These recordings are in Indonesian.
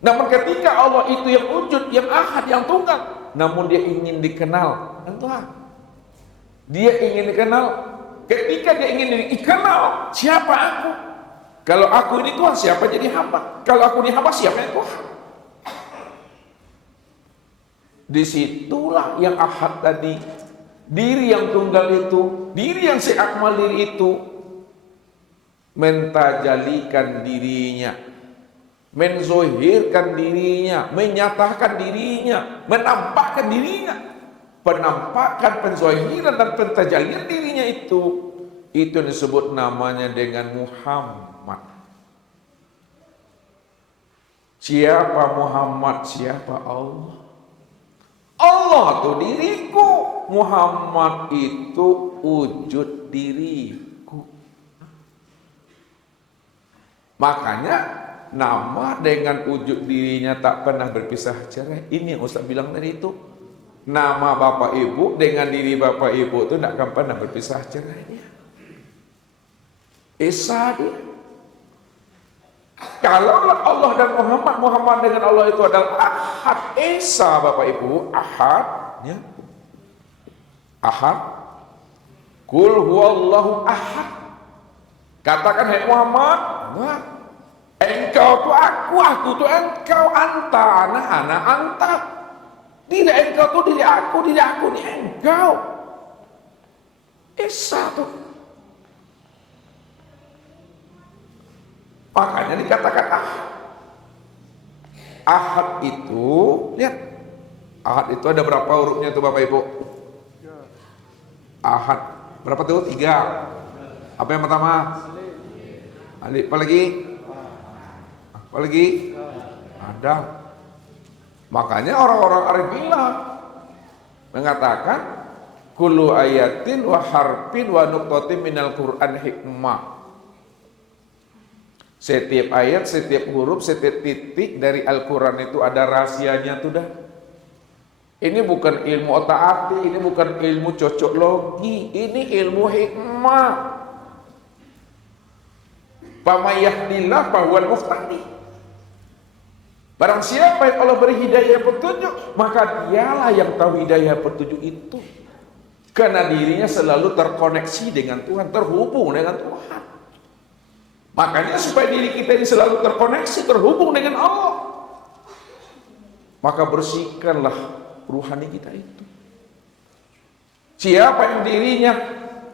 Namun ketika Allah itu yang wujud, yang ahad, yang tunggal, namun dia ingin dikenal dengan Tuhan. Dia ingin dikenal. Ketika dia ingin dikenal, siapa aku? Kalau aku ini Tuhan, siapa jadi hamba? Kalau aku ini hamba, siapa yang Tuhan? Disitulah yang ahad tadi, diri yang tunggal itu, diri yang seakmal diri itu, mentajalikan dirinya, menzohirkan dirinya, menyatakan dirinya, menampakkan dirinya. Penampakan, penzohiran dan pentajalian dirinya itu disebut namanya dengan Muhammad. Siapa Muhammad? Siapa Allah? Allah itu diriku, Muhammad itu wujud diriku. Makanya nama dengan wujud dirinya tak pernah berpisah cerai. Ini yang Ustaz bilang tadi itu. Nama Bapak Ibu dengan diri Bapak Ibu itu tidak akan pernah berpisah cerainya. Esa dia. Kalau Allah dan Muhammad dengan Allah itu adalah ahad. Esa Bapak Ibu, ahad. Ya. Ahad. Kul huwallahu ahad. Katakan hai Muhammad, engkau tu aku tu engkau, anta, anak anta. Tidak engkau tu diri aku ni engkau. Esa tu. Makanya dikatakan ahad. Ahad itu, lihat. Ahad itu ada berapa hurufnya tuh Bapak Ibu? Ahad. Berapa tuh? 3. Apa yang pertama? Alif. Apa lagi? Apa lagi? Ada. Makanya orang-orang Arabiyah mengatakan kullu ayatin wa harfin wa nuqtatin minal Qur'an hikmah. Setiap ayat, setiap huruf, setiap titik dari Al-Quran itu ada rahasianya tuh dah. Ini bukan ilmu otak-atik, ini bukan ilmu cocok logi, ini ilmu hikmah. Pamayahdillah bahwal muhtadi. Barang siapa yang Allah beri hidayah petunjuk, maka dialah yang tahu hidayah petunjuk itu. Karena dirinya selalu terkoneksi dengan Tuhan, terhubung dengan Tuhan. Makanya supaya diri kita ini selalu terkoneksi, terhubung dengan Allah, maka bersihkanlah ruhani kita itu. Siapa yang dirinya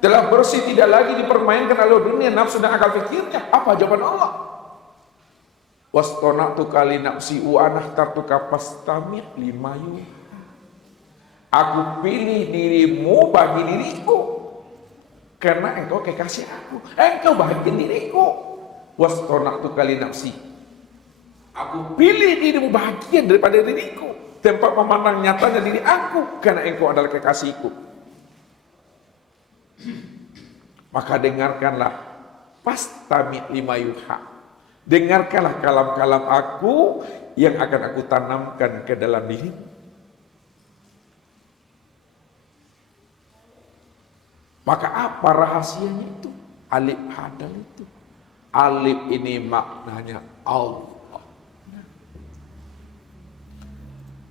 telah bersih, tidak lagi dipermainkan oleh dunia, nafsu dan akal fikirnya, apa jawaban Allah? Wastona'tu kali nafsi wa anahtartuka fastami' lima yuha. Aku pilih dirimu bagi diriku, karena engkau kekasih aku, engkau bahagian diriku. Wastona'tu kali nafsi. Aku pilih dirimu bahagian daripada diriku, tempat memandang nyatanya diri aku, karena engkau adalah kekasihku. Maka dengarkanlah, fastami' lima yuha. Dengarkanlah kalam-kalam aku yang akan aku tanamkan ke dalam diri. Maka apa rahasianya itu? Alif hadal itu. Alif ini maknanya Allah.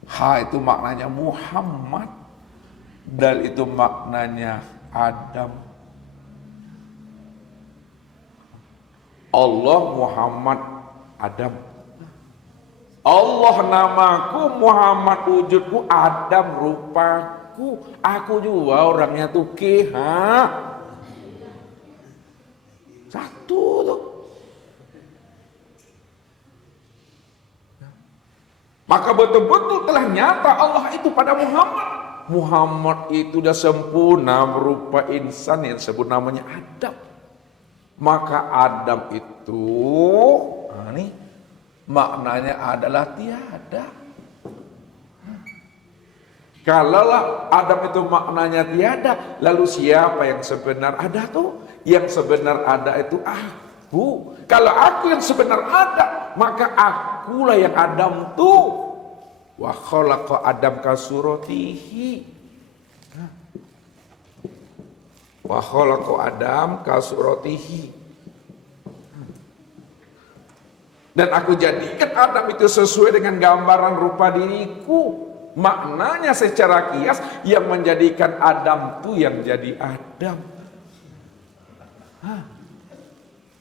Ha itu maknanya Muhammad. Dal itu maknanya Adam. Allah, Muhammad, Adam. Allah namaku, Muhammad wujudku, Adam rupaku. Aku juga orangnya tuh satu tuh. Maka betul-betul telah nyata Allah itu pada Muhammad. Muhammad itu sudah sempurna berupa insan yang disebut namanya Adam. Maka Adam itu ini maknanya adalah tiada. Kalaulah Adam itu maknanya tiada, lalu siapa yang sebenar ada tuh? Yang sebenar ada itu aku. Kalau aku yang sebenar ada, maka akulah yang Adam tuh. Wa khalaqa Adam kasuratihi. Wa khalaqa Adam kasuratihi. Dan aku jadikan Adam itu sesuai dengan gambaran rupa diriku. Maknanya secara kias, yang menjadikan Adam itu yang jadi Adam.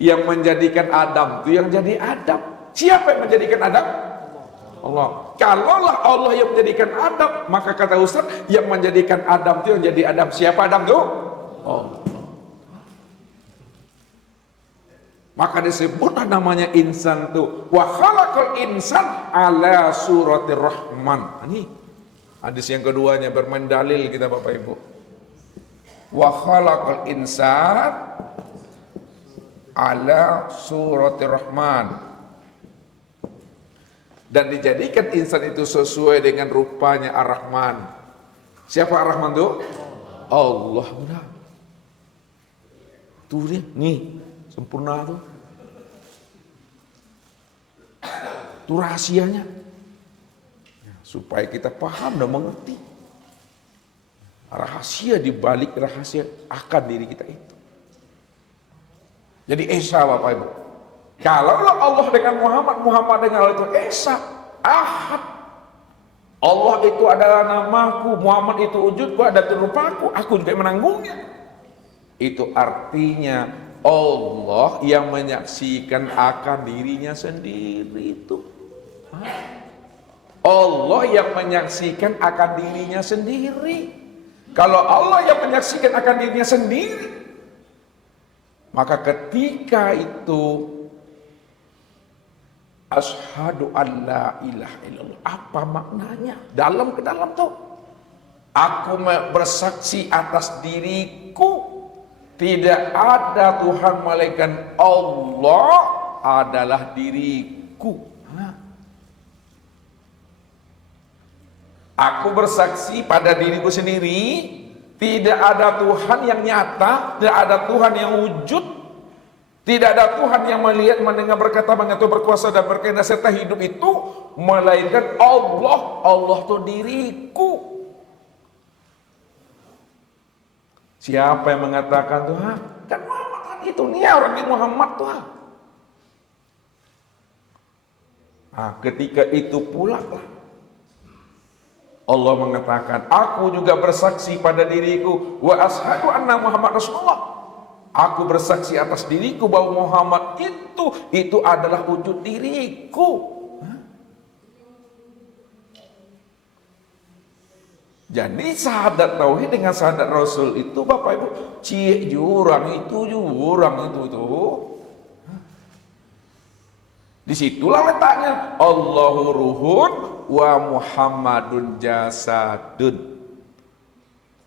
Yang menjadikan Adam itu yang jadi Adam. Siapa yang menjadikan Adam? Allah. Kalaulah Allah yang menjadikan Adam, maka kata Ustaz, yang menjadikan Adam itu yang jadi Adam. Siapa Adam itu? Allah. Maka disebutlah namanya insan itu. Wa khalaqal insan ala suratir rahman. Ini hadis yang keduanya bermain dalil kita Bapak Ibu. Wa khalaqal insan ala suratir rahman. Dan dijadikan insan itu sesuai dengan rupanya Ar-Rahman. Siapa Ar-Rahman itu? Allah. Benar. Tuh dia, nih, sempurna tuh. Itu rahasianya. Supaya kita paham dan mengerti. Rahasia di balik rahasia akan diri kita itu. Jadi Esa Bapak Ibu. Kalau Allah dengan Muhammad, Muhammad dengan Allah itu Esa, Ahad. Allah itu adalah namaku, Muhammad itu wujudku, ada rupaku, aku juga menanggungnya. Itu artinya Allah yang menyaksikan akan dirinya sendiri itu. Allah yang menyaksikan akan dirinya sendiri. Kalau Allah yang menyaksikan akan dirinya sendiri, maka ketika itu asyhadu an la ilaha illallah, apa maknanya? Dalam ke dalam tuh. Aku bersaksi atas diriku, tidak ada Tuhan melainkan Allah adalah diriku. Aku bersaksi pada diriku sendiri, tidak ada Tuhan yang nyata, tidak ada Tuhan yang wujud, tidak ada Tuhan yang melihat, mendengar, berkata, mengatur, berkuasa dan berkehendak serta hidup itu melainkan Allah. Allah itu diriku. Siapa yang mengatakan Tuhan? Kan Muhammad kan itu, nih orang yang Muhammad Tuhan. Nah, ketika itu pula Allah mengatakan, aku juga bersaksi pada diriku, wa ashadu anna Muhammad Rasulullah. Aku bersaksi atas diriku bahwa Muhammad itu adalah wujud diriku. Jadi syahadat tauhid dengan syahadat Rasul itu Bapak Ibu, cie jurang itu. Disitulah letaknya. Allahu ruhun wa Muhammadun jasadun.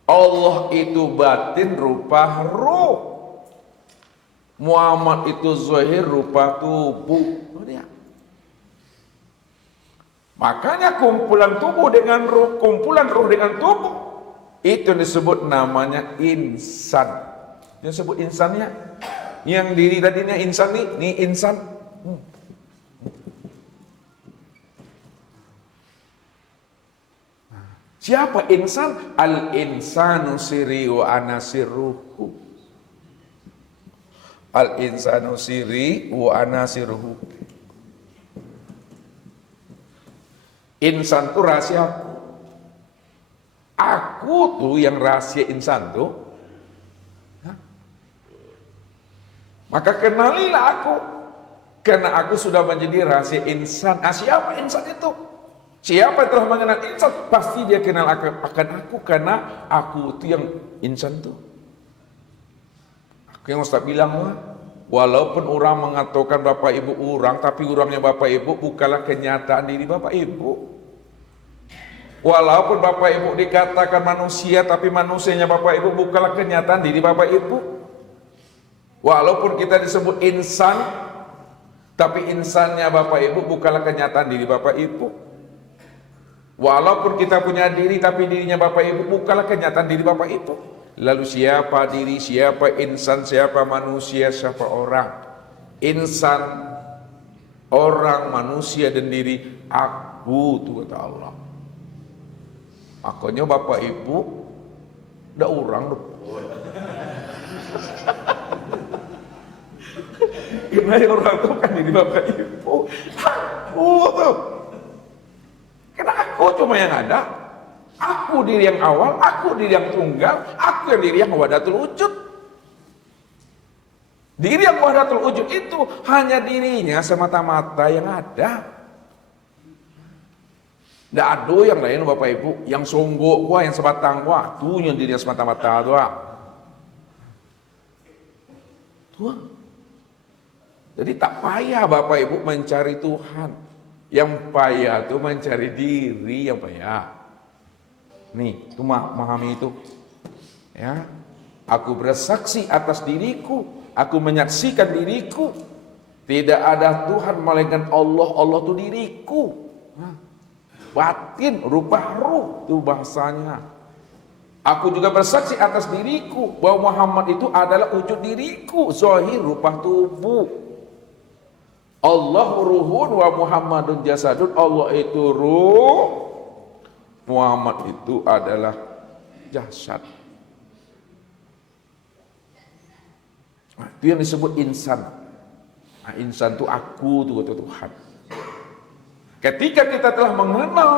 Allah itu batin rupa ruh. Muhammad itu zahir rupa tubuh. Makanya kumpulan tubuh dengan ruh, kumpulan ruh dengan tubuh, itu disebut namanya insan. Yang disebut insannya, yang diri tadinya insan nih insan. Siapa insan? Al-insanu siri wa ana sirruhu. Al-insanu siri wa ana sirruhu. Insan itu rahasia aku. Aku tuh yang rahasia insan tuh. Maka kenalilah aku. Karena aku sudah menjadi rahasia insan. Siapa insan itu? Siapa yang telah mengenal insan? Pasti dia kenal akan aku. Karena aku itu yang insan tuh. Aku yang Ustaz bilang, walaupun orang mengatakan Bapak Ibu orang, tapi orangnya Bapak Ibu bukanlah kenyataan diri Bapak Ibu. Walaupun Bapak Ibu dikatakan manusia, tapi manusianya Bapak Ibu bukanlah kenyataan diri Bapak Ibu. Walaupun kita disebut insan, tapi insannya Bapak Ibu bukanlah kenyataan diri Bapak Ibu. Walaupun kita punya diri, tapi dirinya Bapak Ibu bukanlah kenyataan diri Bapak Ibu. Lalu siapa diri, siapa insan, siapa manusia, siapa orang? Insan, orang, manusia dan diri, aku tuh kata Allah. Makanya Bapak Ibu udah orang tuh. Karena orang itu kan ini Bapak Ibu, aku tuh. Karena aku cuma yang ada. Aku diri yang awal, aku diri yang tunggal, aku yang diri yang wahdatul wujud. Diri yang wahdatul wujud itu hanya dirinya semata-mata yang ada. Tidak ada yang lain Bapak Ibu, yang songgok gua, yang sebatang gua, tuh yang diri yang semata-mata tuh. Tuh. Jadi tak payah Bapak Ibu mencari Tuhan. Yang payah itu mencari diri yang payah. Nih, itu memahami itu. Ya. Aku bersaksi atas diriku, aku menyaksikan diriku. Tidak ada Tuhan melainkan Allah, Allah itu diriku. Batin, rupa ruh itu bahasanya. Aku juga bersaksi atas diriku bahwa Muhammad itu adalah wujud diriku, zahir rupa tubuh. Allah ruhun wa Muhammadun jasadun. Allah itu ruh, Muhammad itu adalah jasad. Nah, itu yang disebut insan. Nah, insan itu aku, itu kata Tuhan. Ketika kita telah mengenal,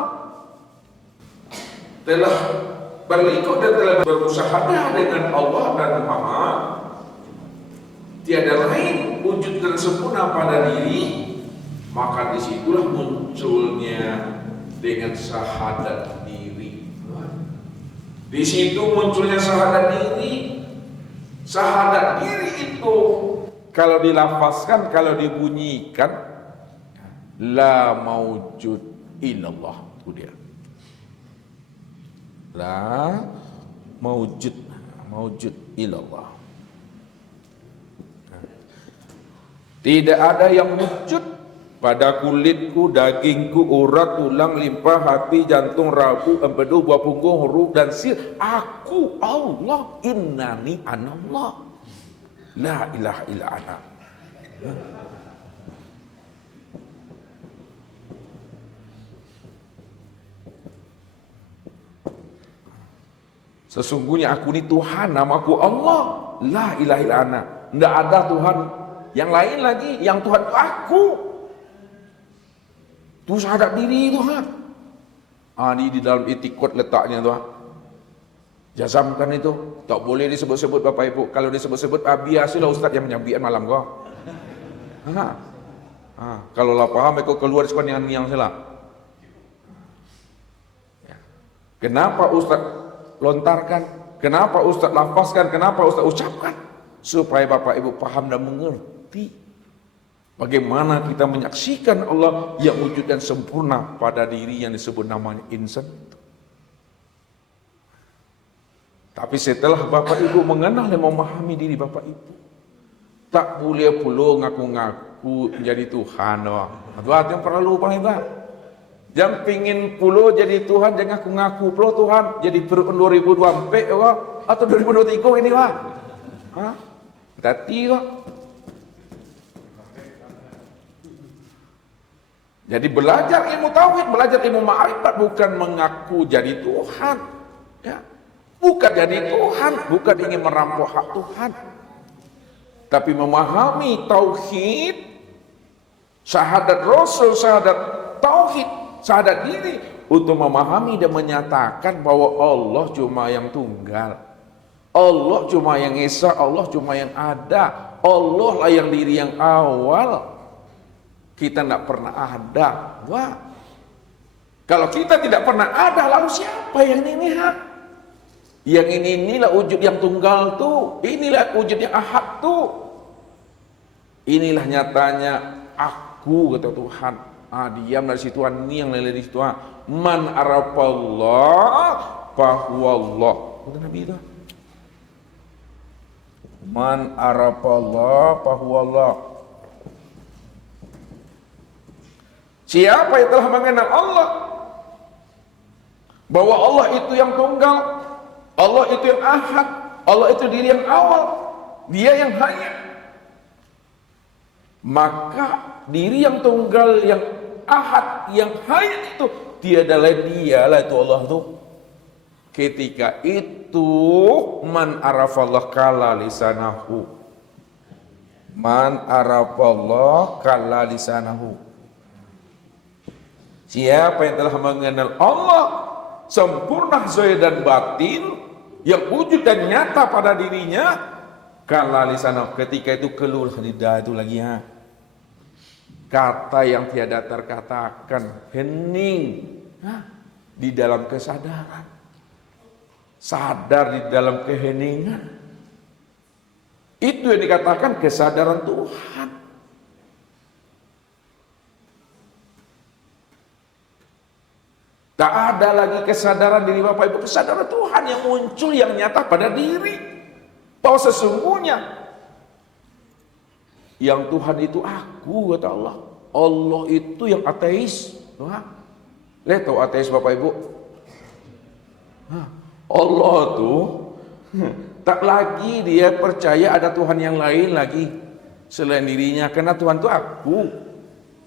telah berikut dan telah bermusyahadah dengan Allah dan Muhammad, tiada lain wujud dan sempurna pada diri, maka disitulah munculnya dengan syahadat diri. Di situ munculnya syahadat diri. Syahadat diri itu kalau dilafazkan, kalau dibunyikan, la maujud illallah, itu dia. La maujud illallah. Tidak ada yang wujud pada kulitku, dagingku, urat, tulang, limpa, hati, jantung, rabu, empedu, buah punggung, huruf dan sir. Aku Allah, innani anallah. La ilaha illa ana. Sesungguhnya aku ini Tuhan, namaku Allah. La ilaha illa ana. Tidak ada Tuhan yang lain lagi, yang Tuhan itu aku. Itu syahadat diri itu ha. Ini di dalam itikad letaknya tu ha. Jazamkan itu. Tak boleh disebut-sebut Bapak Ibu. Kalau disebut-sebut biasalah ustaz yang menyambian malam kau. Kalau lah paham kau keluar sekolah yang salah. Kenapa ustaz lontarkan? Kenapa ustaz lafazkan? Kenapa ustaz ucapkan? Supaya Bapak Ibu paham dan mengerti bagaimana kita menyaksikan Allah yang wujud dan sempurna pada diri yang disebut namanya insan. Tapi setelah Bapak Ibu mengenal dan memahami diri Bapak Ibu, tak boleh pula ngaku-ngaku menjadi Tuhan. Itu yang perlu lupa itu. Jangan pingin pula jadi Tuhan, jangan ngaku-ngaku pula Tuhan jadi tahun 2024 atau 2023 ini wah. Tati kok. Jadi belajar ilmu tauhid, belajar ilmu ma'rifat bukan mengaku jadi Tuhan, ya. Bukan jadi Tuhan, bukan ingin merampok hak Tuhan. Tapi memahami tauhid, syahadat Rasul, syahadat tauhid, syahadat diri untuk memahami dan menyatakan bahwa Allah cuma yang tunggal. Allah cuma yang esa, Allah cuma yang ada. Allah lah yang diri yang awal. Kita tidak pernah ada. Wah. Kalau kita tidak pernah ada, lalu siapa yang ini? Yang inilah wujud yang tunggal tuh. Inilah wujud yang ahad tuh. Inilah nyatanya aku, kata Tuhan. Diam dari situ, ini yang lele di situ. Man arafallah fahuwallah. Kata Nabi itu. Man arafallah fahuwallah. Siapa yang telah mengenal Allah, bahwa Allah itu yang tunggal, Allah itu yang ahad, Allah itu diri yang awal, dia yang hanya, maka diri yang tunggal, yang ahad, yang hanya itu tiada lain, dialah itu Allah itu. Ketika itu man arafallah kala lisanahu, Man arafallah kalla lisanahu. Siapa yang telah mengenal Allah sempurna zahir dan batin, yang wujud dan nyata pada dirinya, kalla lisanahu, ketika itu keluar lidah itu lagi kata yang tiada terkatakan, hening di dalam kesadaran, sadar di dalam keheningan. Itu yang dikatakan kesadaran Tuhan. Tak ada lagi kesadaran diri Bapak Ibu, kesadaran Tuhan yang muncul, yang nyata pada diri, bahwa sesungguhnya yang Tuhan itu aku, kata Allah. Allah itu yang ateis. Lihat tahu ateis Bapak Ibu? Allah tuh tak lagi dia percaya ada Tuhan yang lain lagi selain dirinya, karena Tuhan itu aku.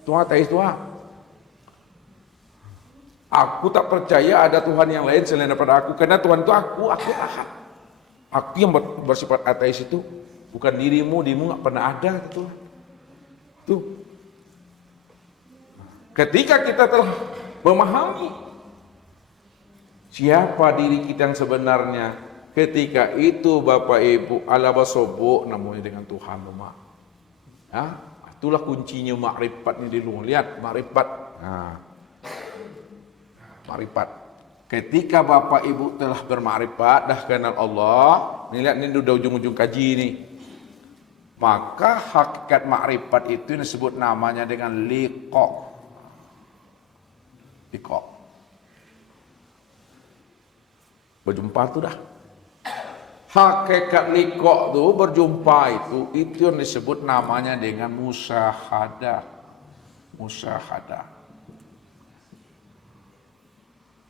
Tuhan ateis Tuhan. Aku tak percaya ada Tuhan yang lain selain daripada aku, karena Tuhan itu aku ahad. Aku yang bersifat ateis itu, bukan dirimu nggak pernah ada gitu. Tuh. Ketika kita telah memahami siapa diri kita yang sebenarnya, ketika itu Bapak Ibu alabasobo namanya dengan Tuhan Mak. Itulah kuncinya makrifat ini dulu. Lihat makrifat. Makrifat. Ketika Bapak Ibu telah bermakrifat, dah kenal Allah, nih lihat ini udah ujung-ujung kaji nih. Maka hakikat makrifat itu disebut namanya dengan liqa. Liqa. Berjumpa tuh dah. Hakikat liqa tuh berjumpa itu yang disebut namanya dengan musyahadah. Musyahadah.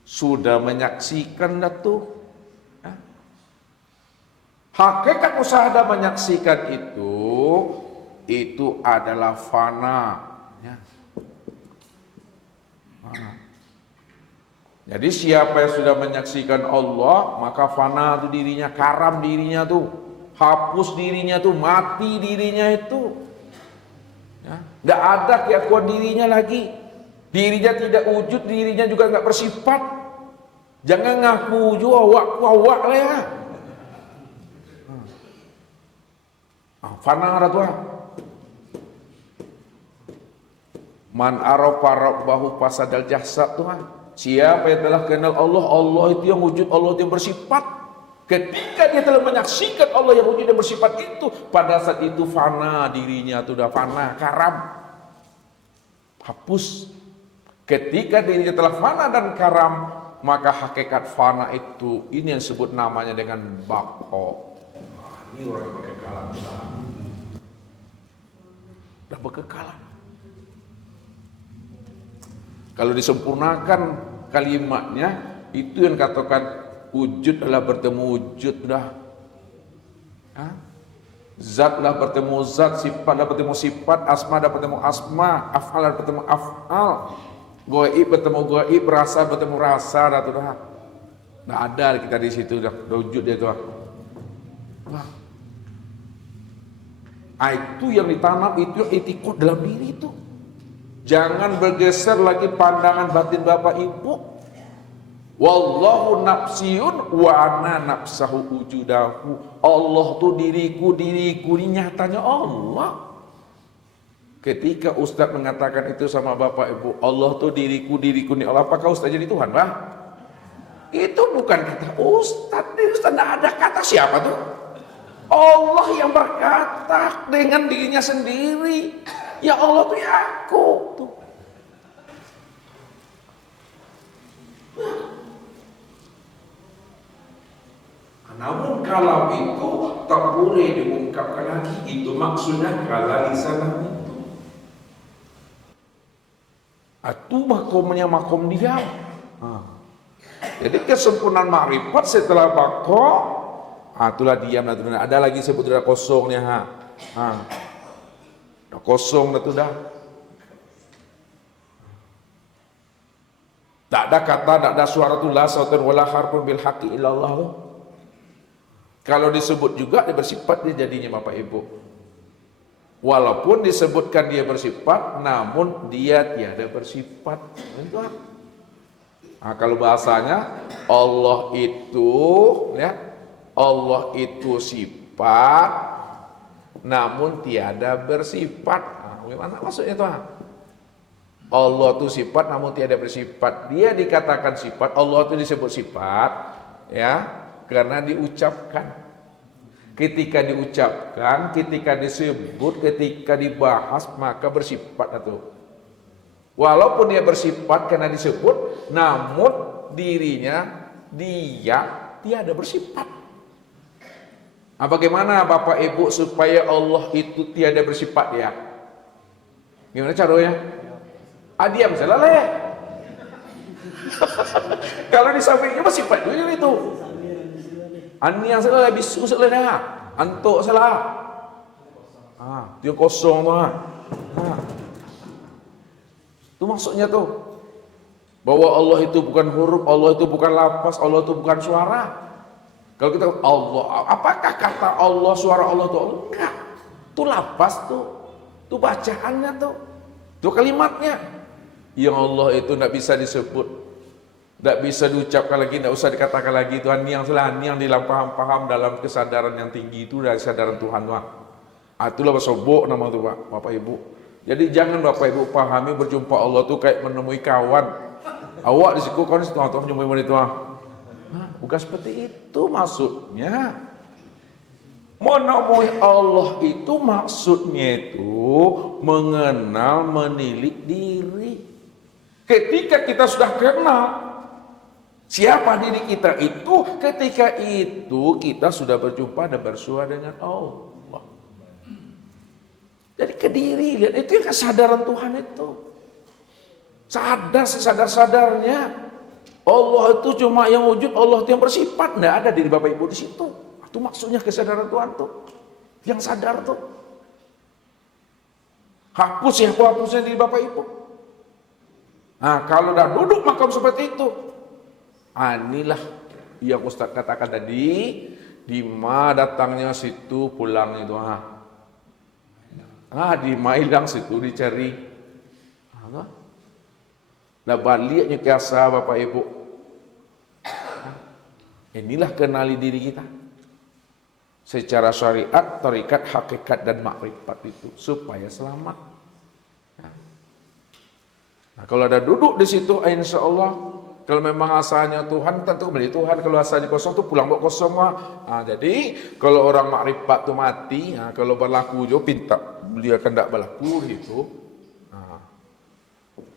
Sudah menyaksikan dah tuh. Hakikat musyahadah menyaksikan itu adalah fana. Jadi siapa yang sudah menyaksikan Allah, maka fana itu dirinya, karam dirinya tuh, hapus dirinya tuh, mati dirinya itu. Tidak ada keakuan dirinya lagi. Dirinya tidak wujud, dirinya juga nggak bersifat. Jangan ngaku juga awak lah ya. Fana ada Tuhan. Man arafa rabbahu fasadal jasad Tuhan. Siapa yang telah kenal Allah, Allah itu yang wujud, Allah itu yang bersifat. Ketika dia telah menyaksikan Allah yang wujud dan bersifat itu, pada saat itu fana dirinya itu sudah fana, karam, hapus. Ketika dirinya telah fana dan karam, maka hakikat fana itu, ini yang disebut namanya dengan bako. Ini orang yang berkekalan. Sudah berkekalan. Kalau disempurnakan kalimatnya, itu yang katakan wujud adalah bertemu wujud dah. Zat adalah bertemu zat, sifat adalah bertemu sifat, asma adalah bertemu asma, af'al adalah bertemu af'al, goib bertemu goib, rasa bertemu rasa dah tuh dah. Nah ada kita di situ dah, wujud dia tuh. Itu yang ditanam, itu yang itikad dalam diri itu. Jangan bergeser lagi pandangan batin Bapak Ibu. Wallahu nafsiyun wa ana nafsahu wujudahu. Allah tuh diriku ini nyatanya Allah. Ketika Ustaz mengatakan itu sama Bapak Ibu, Allah tuh diriku ini Allah, apakah Ustaz jadi Tuhan, Bang? Itu bukan kata Ustaz, Ustaz tidak ada kata siapa tuh? Allah yang berkata dengan dirinya sendiri. Ya Allah tuh ya aku tuh. Namun kalau itu tak boleh diungkapkan lagi, itu maksudnya kalau di sana itu. Itu makomnya makom diam. Jadi kesempurnaan makrifat setelah bako, itulah diam. Ada lagi sebut ada kosongnya. Kosong itu dah. Tak ada kata, tak ada suara tu la sautan wala harfun bil haqqi illallah. Kalau disebut juga dia bersifat, dia jadinya Bapak Ibu. Walaupun disebutkan dia bersifat, namun dia tiada bersifat. Itu. Nah, kalau bahasanya Allah itu, ya, Allah itu sifat, namun tiada bersifat. Nah, bagaimana maksudnya itu? Allah itu sifat, namun tiada bersifat. Dia dikatakan sifat, Allah itu disebut sifat, ya, karena diucapkan. Ketika diucapkan, ketika disebut, ketika dibahas, maka bersifat itu. Walaupun dia bersifat karena disebut, namun dirinya dia tiada bersifat. Nah, bagaimana Bapak Ibu supaya Allah itu tiada bersifat ya? Gimana caranya? Diam selesai. Kalau di sampingnya bersifat dulu itu. Ani yang salah bisu salah dah. Antuk salah. Dia kosong tu. Itu maksudnya tu. Bahwa Allah itu bukan huruf, Allah itu bukan lafaz, Allah itu bukan suara. Kalau kita Allah, apakah kata Allah, suara Allah itu Allah? Enggak. Itu lafaz tu. Itu bacaannya tu. Itu kalimatnya. Yang Allah itu tidak bisa disebut, tidak bisa diucapkan lagi, tidak usah dikatakan lagi. Tuhan yang salah, yang dalam paham-paham dalam kesadaran yang tinggi itu dari kesadaran Tuhan. Itulah sobok nama itu Pak, Bapak Ibu. Jadi jangan Bapak Ibu pahami berjumpa Allah itu kayak menemui kawan. Awak di situ kawan itu atau menemui itu. Bukan seperti itu maksudnya. Menemui Allah itu maksudnya itu mengenal, menilik diri. Ketika kita sudah kenal siapa diri kita itu, ketika itu kita sudah berjumpa dan bersua dengan Allah. Jadi ke diri, lihat itu yang kesadaran Tuhan itu. Sadar sesadar-sadarnya Allah itu cuma yang wujud, Allah itu yang bersifat, tidak ada diri Bapak Ibu di situ. Itu maksudnya kesadaran Tuhan tuh, yang sadar tuh. Hapus ya, hapusnya diri Bapak Ibu. Nah, kalau dah duduk makam seperti itu, inilah yang Ustaz katakan tadi, di ma datangnya situ pulang itu. Di ma hilang situ dicari. Nah, baliknya kiasa Bapak Ibu. Inilah kenali diri kita. Secara syariat, tarikat, hakikat dan makrifat itu supaya selamat. Nah, kalau ada duduk di situ, insya Allah, kalau memang asalnya Tuhan, tentu kembali Tuhan. Kalau asalnya kosong tuh pulang bawa kosong. Jadi kalau orang makrifat tuh mati, kalau berlaku jo pinta beliau akan tidak berlaku itu.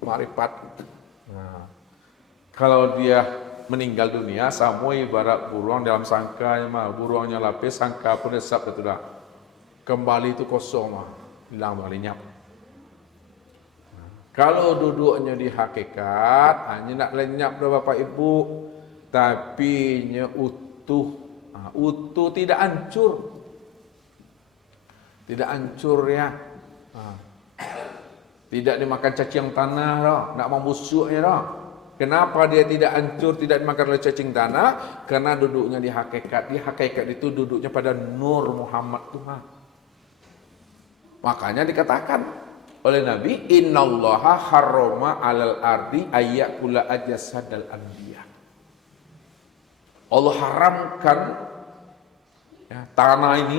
Makrifat. Kalau dia meninggal dunia, sama ibarat burung dalam sangkanya, burungnya lapis, sangka pun desap itu dah. Kembali itu kosong, hilang lenyap. Kalau duduknya di hakikat, hanya nak lenyap dah Bapak Ibu, tapi nya utuh, utuh tidak hancur, tidak hancur ya, tidak dimakan cacing tanah dah, nak membusuknya dah. Kenapa dia tidak hancur, tidak dimakan oleh cacing tanah? Karena duduknya di hakikat. Di hakikat itu duduknya pada nur Muhammad Tuhan. Makanya dikatakan oleh Nabi, innallaha harrama 'alal ardi ayyakula ajasadal anbiya. Allah haramkan ya, tanah ini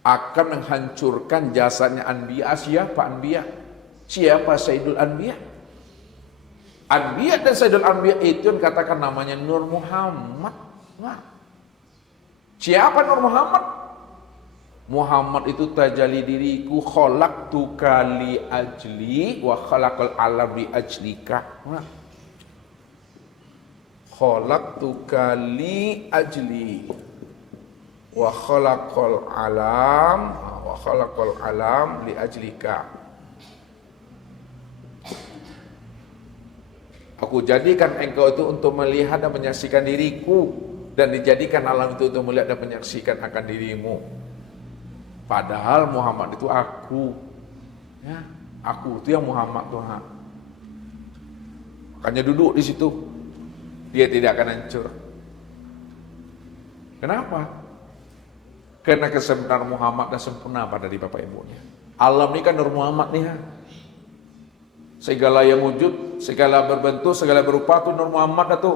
akan menghancurkan jasadnya anbiya. Siapa anbiya? Siapa sayyidul anbiya? Anbiya dan sayyidul anbiya itu yang katakan namanya Nur Muhammad. Siapa Nur Muhammad? Muhammad itu tajalli diriku, khalaqtuka li ajli wa khalaqal alam li ajlika. Khalaqtuka li ajli wa khalaqal alam li ajlika. Aku jadikan engkau itu untuk melihat dan menyaksikan diriku, dan dijadikan alam itu untuk melihat dan menyaksikan akan dirimu. Padahal Muhammad itu aku, ya, aku itu yang Muhammad Tuhan. Makanya duduk di situ, dia tidak akan hancur. Kenapa? Karena kesempurnaan Muhammad dan sempurna pada di Bapak Ibunya. Alam ini kan Nur Muhammad nih. Segala yang wujud, segala berbentuk, segala berupa itu Nur Muhammad itu.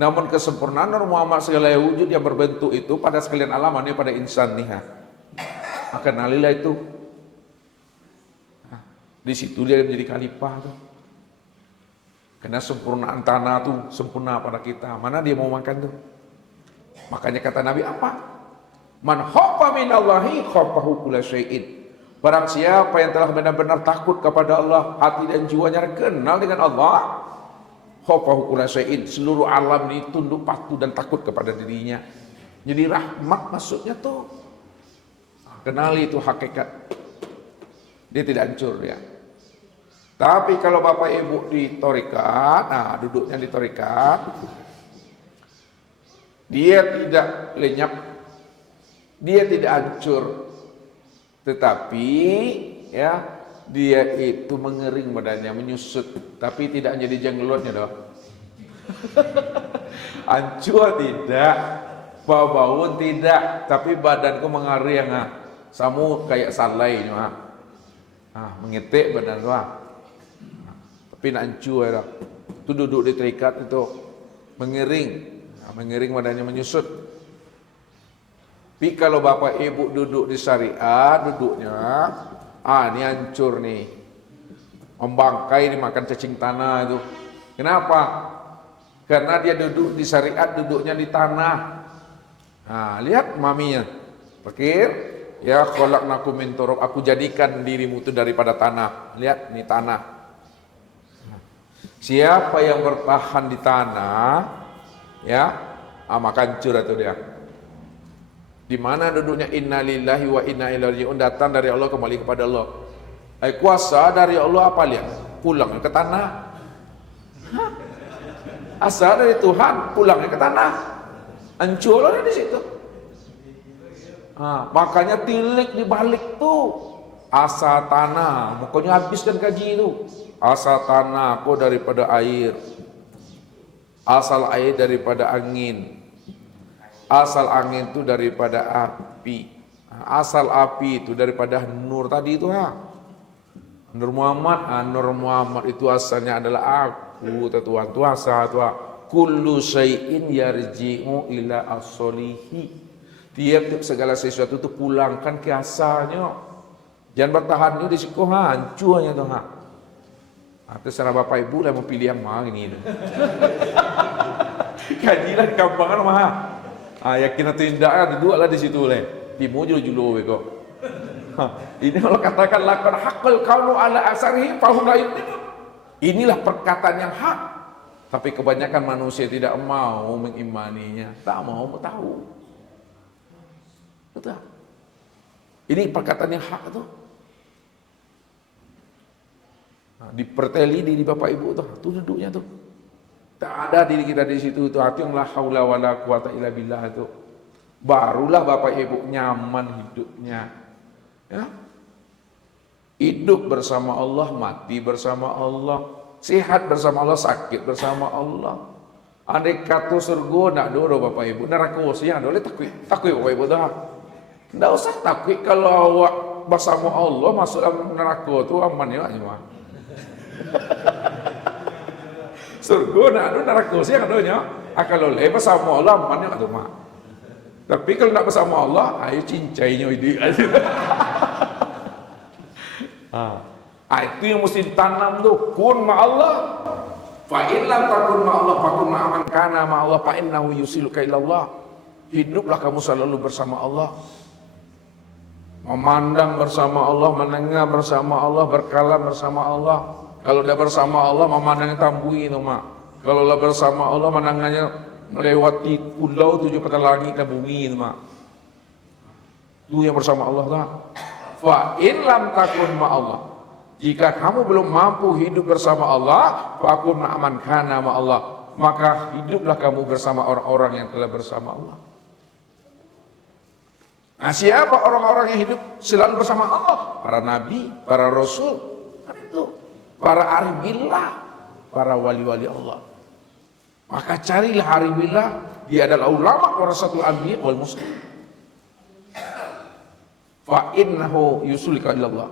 Namun kesempurnaan Nur Muhammad segala yang wujud yang berbentuk itu pada sekalian alam ini pada insan nih. Akan alilah itu. Di situ dia menjadi khalifah tuh. Karena sempurnaan tanah tuh sempurna pada kita. Mana dia mau makan tuh? Makanya kata Nabi apa? Man khawfa minallahi khafahu kulla syai'in. Barang siapa yang telah benar-benar takut kepada Allah, hati dan jiwanya kenal dengan Allah, khafahu kulla syai'in, seluruh alam ini tunduk patuh dan takut kepada dirinya. Jadi rahmat maksudnya tuh. Kenali itu hakikat. Dia tidak hancur ya. Tapi kalau Bapak Ibu di tarekat, nah duduknya di tarekat, dia tidak lenyap, dia tidak hancur, tetapi ya dia itu mengering badannya, menyusut, tapi tidak menjadi jenglotnya dong. Hancur tidak, bau-bau tidak, tapi badanku mengering samu kayak salai mengetik badan tapi nak hancur ya. Itu duduk di terikat itu mengering badannya, menyusut. Tapi kalau Bapak Ibu duduk di syariat, duduknya, ini hancur nih. Membangkai dimakan cacing tanah itu. Kenapa? Karena dia duduk di syariat, duduknya di tanah. Lihat maminya. Pikir, ya khalaqnakum min turab, aku jadikan dirimu itu daripada tanah. Lihat, ini tanah. Siapa yang bertahan di tanah, ya, maka hancur itu dia. Di mana duduknya innalillahi wa inna ilaihi raji'un, datang dari Allah kembali kepada Allah. Kuasa dari Allah apa lihat? Pulang ke tanah. Asal dari Tuhan, pulangnya ke tanah. Hancurnya di situ. Makanya tilik dibalik tuh. Asal tanah, makanya habiskan kaji itu. Asal tanah kok daripada air. Asal air daripada angin. Asal angin itu daripada api. Asal api itu daripada nur tadi itu Nur Muhammad, Nur Muhammad itu asalnya adalah aku, Tuhan, Tuhan, Tuhan. Kullu syai'in yarji'u ila as-solihi. Tiap segala sesuatu itu pulangkan ke asalnya. Jangan bertahan di situ hancurnya tuh terserah Bapak Ibu lah mau pilih yang mana ini. Kajilah di kampangan yakin atau tidak duduk lah di situ leh. Timu julu kok. Ini kalau katakan lakon hakul kaunu ala asarihi fahum la yu'minun. Inilah perkataan yang hak. Tapi kebanyakan manusia tidak mau mengimaninya, tak mau tahu. Betul. Ini perkataan yang hak tuh. Diperteli diri Bapak Ibu tuh duduknya tuh. Tak ada diri kita di situ itu, hati yang la haula wala quwata illa billah itu. Barulah Bapak Ibu nyaman hidupnya. Ya. Hidup bersama Allah, mati bersama Allah, sehat bersama Allah, sakit bersama Allah. Andai kata surga nak dulu Bapak Ibu, neraka siang boleh takut Bapak Ibu dah. Tidak usah takut kalau awak bersama Allah masuk dalam neraka tu aman ya cuma. Surga nak ada neraka siang adanya. Kalau lepas bersama Allah aman ya tu mah. Tapi kalau nak bersama Allah, ayo cincainya itu. Itu yang mesti ditanam tuh. Kun ma Allah. Fa in lam takun ma Allah, fakun ma man kana ma Allah, fa innahu yusiluka ila Allah. Hiduplah kamu selalu bersama Allah. Memandang bersama Allah, mendengar bersama Allah, berkalam bersama Allah. Kalau dia bersama Allah, memandangnya tambui itu mak. Kalau dia bersama Allah, mendengarnya melewati pulau 7 peta langit dan bumi itu mak. Itu yang bersama Allah lah. Fa in lam takun ma Allah. Jika kamu belum mampu hidup bersama Allah, fakun ma man kana ma Allah. Maka hiduplah kamu bersama orang-orang yang telah bersama Allah. Nah, siapa orang-orang yang hidup selalu bersama Allah? Para nabi, para rasul, itu, para arifillah, para wali-wali Allah. Maka carilah arifillah, dia adalah ulama warasatul anbiya wal muslimin. fa innahu yusulika ilallah.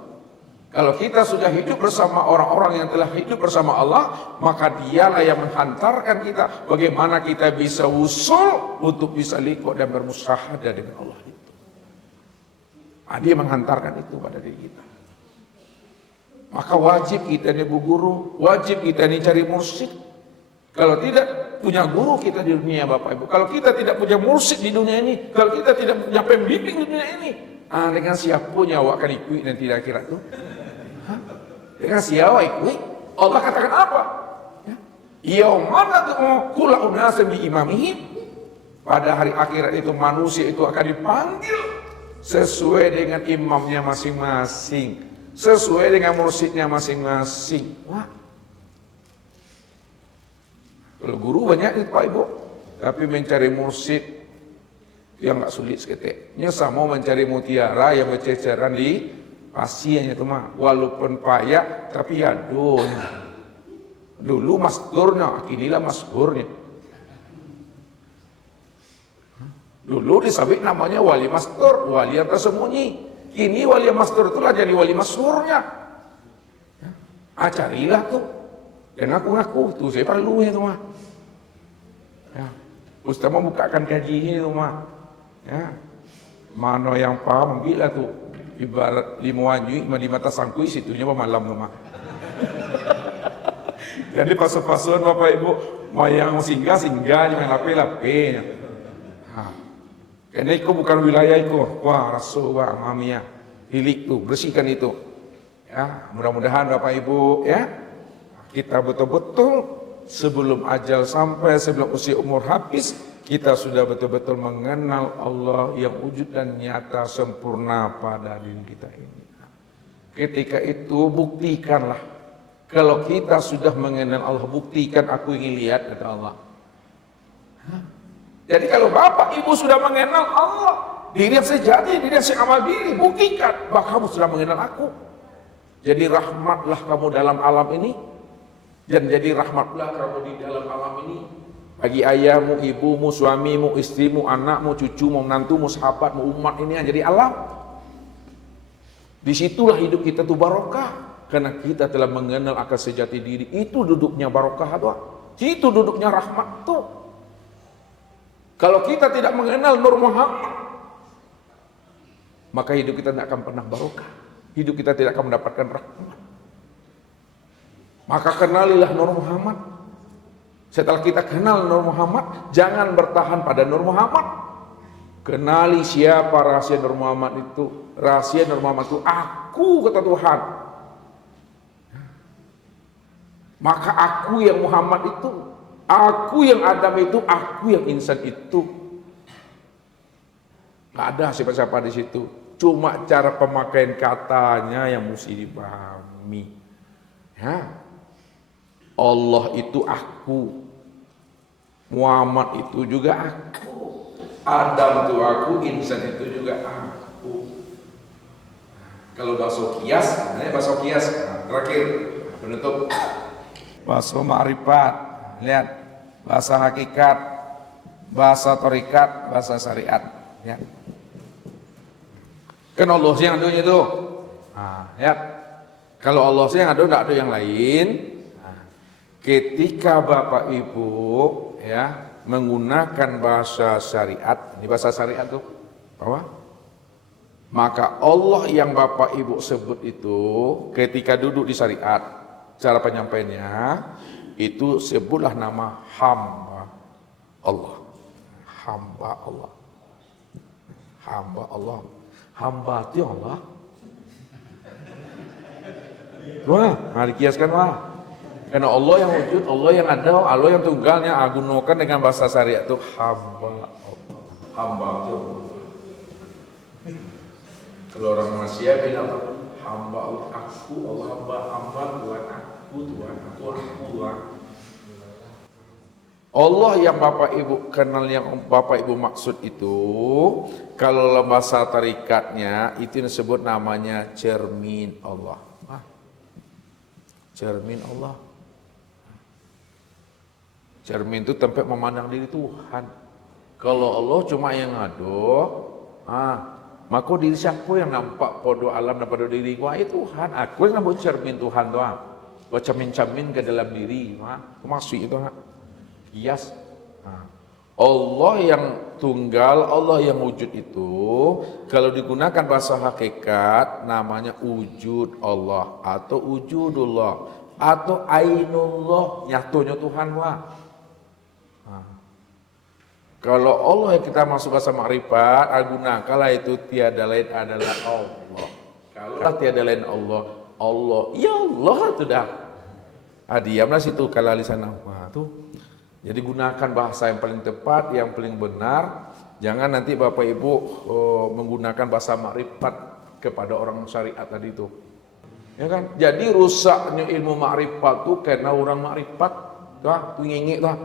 Kalau kita sudah hidup bersama orang-orang yang telah hidup bersama Allah, maka dialah yang menghantarkan kita bagaimana kita bisa usul untuk bisa liqo dan bermusyahadah dengan Allah itu. Dia menghantarkan itu pada diri kita. Maka wajib kita ini berguru, wajib kita ini cari mursyid. Kalau tidak punya guru kita di dunia Bapak Ibu, kalau kita tidak punya mursyid di dunia ini, kalau kita tidak punya pembimbing di dunia ini, dengan siapa nyawa akan ikut nanti di akhirat itu? Dengan siapa ikut? Allah katakan apa? Yaumana tu'kula unasan bi imamihim. Pada hari akhirat itu manusia itu akan dipanggil sesuai dengan imamnya masing-masing, sesuai dengan mursyidnya masing-masing. Wah. Kalau guru banyak itu Pak Ibu, tapi mencari mursyid yang nggak sulit seketiknya sama mencari mutiara yang berceceran di pasiennya itu mah, walaupun payah tapi aduh. Dulu masturnya, kinilah masturnya. Dulu disebut namanya wali mastur, wali yang tersembunyi. Kini wali mastur itulah jadi wali masturnya. Carilah tuh. Dan ngaku-ngaku tuh saya perlu itu mah. Ya. Ustaz mau bukakan kaji itu mah. Ya. Mana yang paham gila tuh. Ibarat lima wanyu, lima tasangkui situnya malam tuh mah. Jadi pasu-pasuan Bapak Ibu, yang singgah-singgah, yang lape-lapenya. Karena itu bukan wilayah itu. Wah, Rasulullah, mamia, hilik tuh, bersihkan itu. Ya, mudah-mudahan Bapak Ibu, ya, kita betul-betul sebelum ajal sampai, sebelum usia umur habis, kita sudah betul-betul mengenal Allah yang wujud dan nyata sempurna pada diri kita ini. Ketika itu buktikanlah. Kalau kita sudah mengenal Allah, buktikan aku ingin lihat, kata Allah. Jadi kalau Bapak Ibu sudah mengenal Allah, diri yang sejati, diri yang seamal diri, buktikan bahwa kamu sudah mengenal aku. Jadi rahmatlah kamu dalam alam ini, dan jadi rahmatlah kamu di dalam alam ini. Bagi ayahmu, ibumu, suamimu, istrimu, anakmu, cucumu, menantumu, sahabatmu, umat ini yang jadi alam. Disitulah hidup kita tuh barokah. Karena kita telah mengenal akan sejati diri. Itu duduknya barokah tuh. Itu duduknya rahmat tuh. Kalau kita tidak mengenal Nur Muhammad, maka hidup kita tidak akan pernah barokah. Hidup kita tidak akan mendapatkan rahmat. Maka kenalilah Nur Muhammad. Setelah kita kenal Nur Muhammad, jangan bertahan pada Nur Muhammad. Kenali siapa rahasia Nur Muhammad itu. Rahasia Nur Muhammad itu aku, kata Tuhan. Maka aku yang Muhammad itu, aku yang Adam itu, aku yang insan itu. Gak ada siapa-siapa di situ. Cuma cara pemakaian katanya yang mesti dipahami. Ya. Allah itu aku. Muhammad itu juga aku. Adam itu aku, insan itu juga aku. Kalau bakso kias, terakhir penutup. Bahasa ma'rifat, lihat, bahasa hakikat, bahasa torikat, bahasa syariat, ya. Kan Allah sih yang ada itu, ya. Kalau Allah sih yang ada, tidak ada yang lain. Ketika Bapak Ibu, ya, menggunakan bahasa syariat, ini bahasa syariat tuh, apa? Maka Allah yang Bapak Ibu sebut itu, ketika duduk di syariat, cara penyampaiannya itu sebutlah nama hamba Allah. Hamba Allah. Hamba Allah. Hamba itu Allah. Wah, mari kiaskan wah. Karena Allah yang wujud, Allah yang ada, Allah yang tunggalnya gunakan dengan bahasa syariat itu hamba Allah. Hamba itu Allah. Kalau orang Malaysia bilang hamba Allah, aku Allah, hamba Tuhan aku, Tuhan aku, Tuhan. Allah yang Bapak Ibu kenal, yang Bapak Ibu maksud itu, kalau bahasa tarikatnya itu disebut namanya cermin Allah. Cermin Allah. Cermin itu tempat memandang diri Tuhan. Kalau Allah cuma yang ngado, Maka diri siapa yang nampak podo alam daripada diri gua? Tuhan. Aku yang nampak cermin Tuhan doang. Gua cermin-cermin ke dalam diri. Masuk itu. Yes. Allah yang tunggal, Allah yang wujud itu, kalau digunakan bahasa hakikat, namanya wujud Allah, atau wujudullah, atau ainullah, nyatunya Tuhan. Kalau Allah yang kita masuk bahasa makrifat, gunakanlah itu tiada lain adalah Allah. Kalau tiada lain Allah, Allah, ya Allah itu dah. Diamlah situ kalau lisan tuh. Jadi gunakan bahasa yang paling tepat, yang paling benar. Jangan nanti Bapak Ibu menggunakan bahasa makrifat kepada orang syariat tadi itu. Ya kan? Jadi rusaknya ilmu makrifat itu karena orang makrifat, tuh ngingik tuh.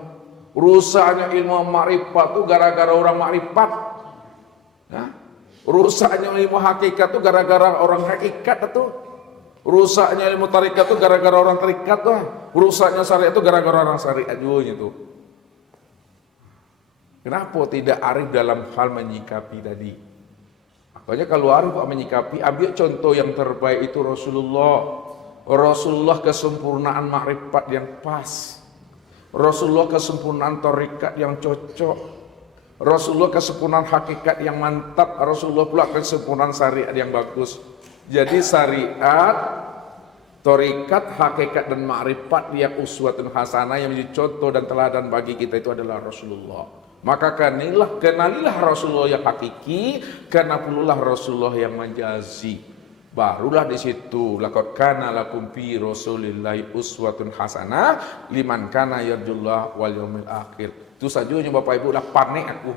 Rusaknya ilmu makrifat itu gara-gara orang makrifat. Nah, rusaknya ilmu hakikat itu gara-gara orang hakikat itu. Rusaknya ilmu tarikat itu gara-gara orang tarikat tuh. Rusaknya syariat itu gara-gara orang syariat juga gitu. Kenapa tidak arif dalam hal menyikapi tadi? Makanya kalau arif menyikapi, ambil contoh yang terbaik itu Rasulullah. Rasulullah kesempurnaan makrifat yang pas. Rasulullah kesempurnaan tarikat yang cocok. Rasulullah kesempurnaan hakikat yang mantap. Rasulullah pula kesempurnaan syariat yang bagus. Jadi syariat, tarikat, hakikat dan makrifat yang uswatun hasanah yang menjadi contoh dan teladan bagi kita itu adalah Rasulullah. Maka kenalilah Rasulullah yang hakiki, kenalilah Rasulullah yang majazi. Barulah di situ laqad kana lakum fi rasulillahi uswatun hasanah liman kana yarjullah wal yaumil akhir. Itu saja Bapak Ibu lah panik aku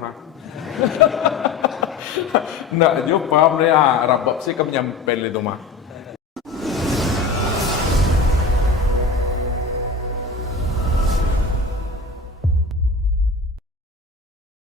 Nggak jauh paham deh, rabab sih kamu nyampe itu mah.